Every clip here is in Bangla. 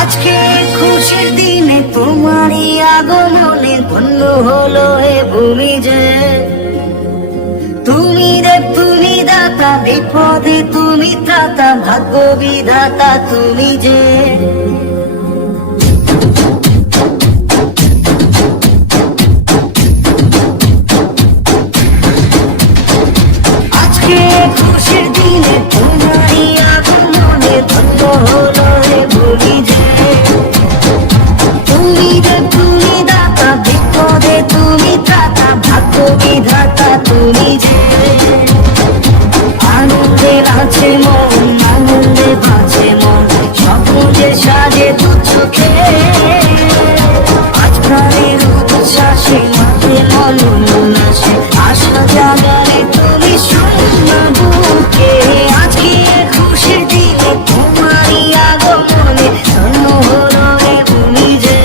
আজকে খুশির দিনে তোমারই আগমনে ধন্য হলো এ ভূমি যে। তুমি রে তুমি দাতা, বিপদে তুমি ত্রাতা, ভাগ্য বিধাতা তুমি যে। আজকে খুশির দিনে তোমারই আগমনে ধন্য হলো এ ভূমি যে। তুমি রে তুমি দাতা, বিপদে তুমি ত্রাতা, ভাগ্য বিধাতা তুমি যে। আনন্দে নাচে মন, আনন্দে বাঁচে মন, স্বপ্নে সাজে দু চোখে। আজকালের উচ্ছ্বাসে মাঝে মন উল্লাসে, আশা জাগালে তুমি শোনা বুকে। আজকে খুশির দিনে তোমারই আগমনে ধন্য হলো এ ভূমি যে।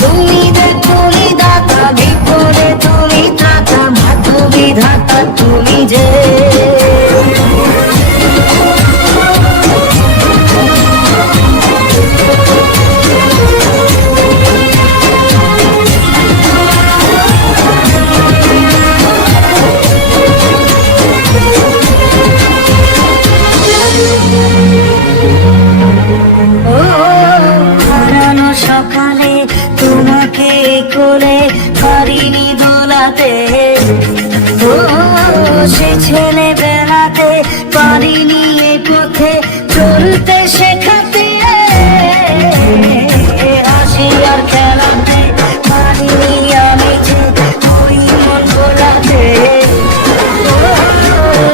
তুমি রে তুমি দাতা, বিপদে তুমি ত্রাতা, ভাগ্য বিধাতা তুমি যে। হারানো সকালে তোমাকে কোলে পারিনি দোলাতে, ও সে ছেলে বেড়াতে পারিনি এ পথে চলতে শেখাতে। হাসি আর খেলাতে পারিনি আমি যে ওই মন গোলাতে।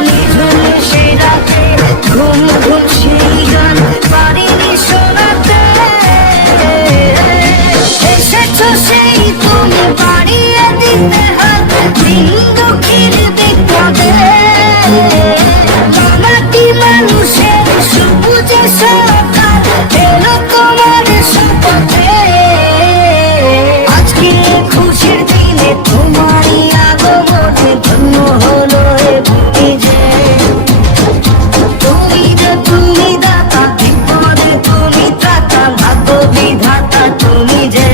নিঝুম সে রাতে ঘুম ঘুম সেই গান পারিনি শোনাতে। এসেছো সেই তুমি বাড়িয়ে দিতে হাত, দিন দুঃখীর বিপদে। মাটি মানুষের সবুজে সকাল এলো তোমার শপথে। আজকে খুশির দিনে তোমারই আগমনে ধন্য হলো এ ভূমি যে। তুমি যে তুমি দাতা, বিপদে তুমি ত্রাতা, ভাগ্য বিধাতা তুমি যে।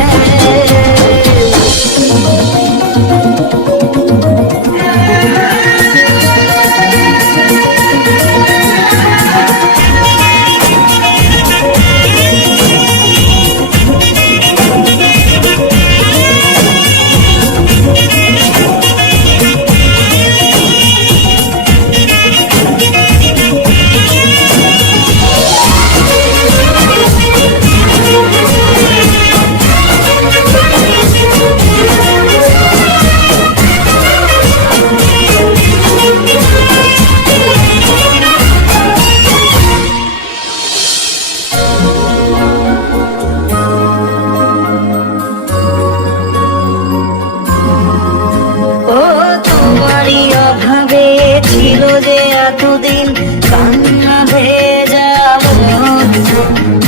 ছিল যে এতদিন কান্না ভেজা মন,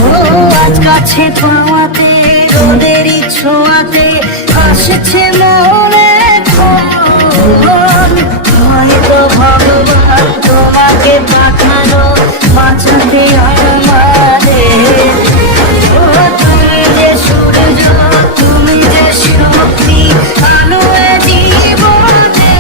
ও আজ কাছে পাওয়াতে রোদেরই ছোঁয়াতে আসছে মনে ক্ষণ। হয়তো ভগবান তোমাকে পাঠানো বাঁচাতে আমাদের। ও তুমি যে সূর্য, তুমি যে শক্তি, আলো জীবনে।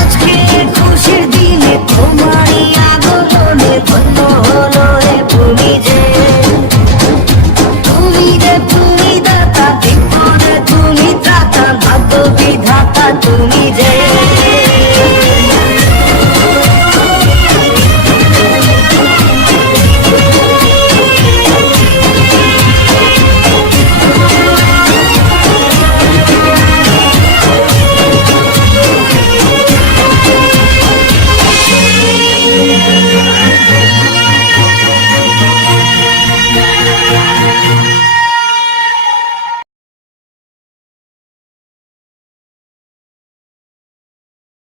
আজকে খুশির দিনে তোমার